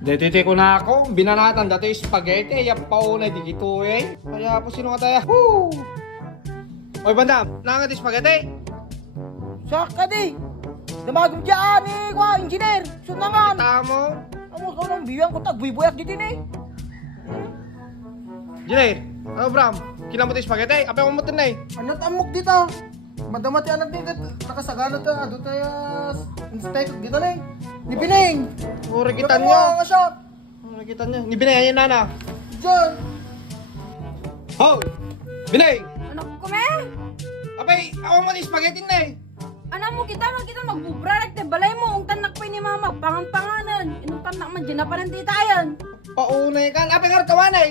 Detete ko na ako, binanatan dati yung spaghetti, yung pauna di gito eh. Kaya po sino ka tayo? Woo! Oy bandam, nangat yung spaghetti? Saka di. Damagom dyan eh, kwa, engineer. Sunangan. Tamo. Amo ka nang biyang ko tagbuy-buyak dito eh. Engineer, ano Bram? Kinamot yung spaghetti? Apa yung umutin na eh? Anot amok dito. Madamati anak ni nakasagana ta ado tayo steak dito na eh. Ni Bining. Uri kita niya. Nga siya. Uri kita niya. Ni Binay, ayun nana. Diyan. Ho! Binay! Anak ko me? Apay, ako mo yung spaghetti na eh. Anak mo kita magbubrarak te balay mo ung tanak pa ni mama pangan-panganan. Inong tanak man dyan na pa ng tita yan. Paunay ka. Apay nga tawan eh.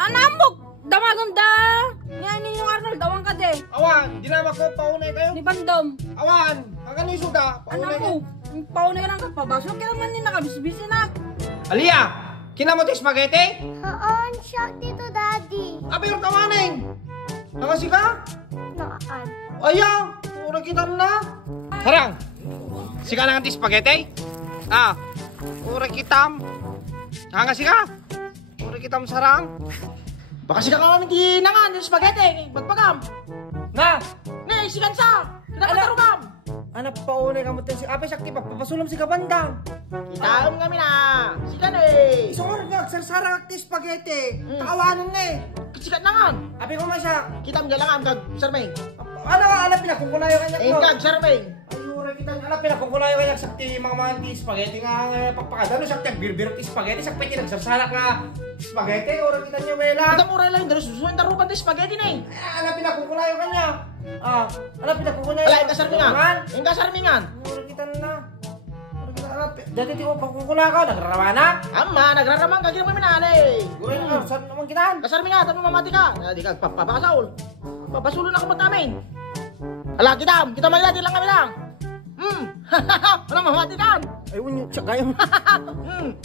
Anak mo! Damagam da! Ngayon yung Arnold, dawang ka de. Awan, dinama ko, paunay kayo. Ni Bandom. Awan, ang ano yung suda? Paunay Anak kayo. mo, paunay ka lang kapabasok. Kaya naman ni nakabisbisi na. Alia, kinamot yung spaghetti? Oo, shock dito, Daddy. Apay yung tawanin. Nakasi ka? Naan. Ayaw, uri kita na. Sarang, sika na nga yung spaghetti? Ah, uri kitam. Nakangasi ka? Uri kitam sarang. Baka siya ka nga ginangan yung spaghetti. Magpagam. Na, Ne, sigan sa. Kinapatarugam. anak paunay ka mo si apay sakti papasulom si kabandang. Itaon kami na. Sigan eh. Isong nga, sarsarang ti spaghetti. Mm. Takawanan na eh. Sigat nangan. Apay ko man siya. Kita magalangan kag Sarmeng. Ano ka, alam pinakukulayo kanya ko. Kag Sarmeng. Ayura kita, alam pinakukulayo kanya sakti mga ti spaghetti nga pagpakadano sakti birbir ti spaghetti sakti tinagsarsara ka spaghetti ora kita niya wela. Kita mura lang dalo susuan tarupan ti spaghetti na eh. Alam pinakukulayo kanya. Ah, alam pinakukulayo. Wala yung kasarmingan. Yung kasarmingan. Ora kita na. Ora kita alam. Dati ti ko pagkukula ka nagrarawana. Ama, nagraramang kag ginang paminali. Gure na, saan naman kita? Kasarmingan, tapos mamati ka. Di ka papasaul. Papasulo na ako magkamin. Ala, kita malati lang kami lang. Walang mamati ka. Ay, unyo, tsaka yung...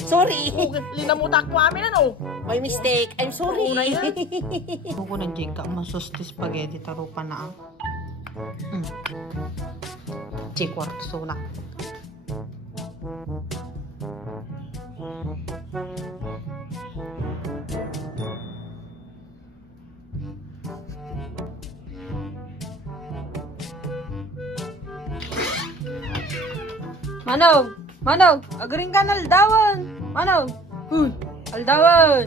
Sorry. Linamutak mo amin ano. My mistake. I'm sorry. Una yan. Ako na jika masusti spaghetti tarupa na. Cikwarto sunak. Manaw, agaring ka na aldawan. Manaw, aldawan.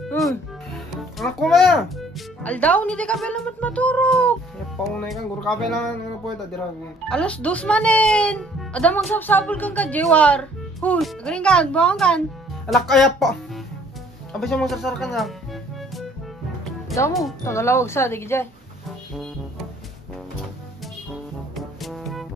Anak ko ma! Aldaw, hindi ka pala maturog. Ya, paunay kang guru kape lang. Ano po ito, diragi. Alas 2 manin. Ada magsapsapol kang ka, Jiwar. Agaring ka, buwang kan. Alak kaya pa. Abay siya mong sarsar ka na. Daw mo, tagalawag sa, di ka dyan.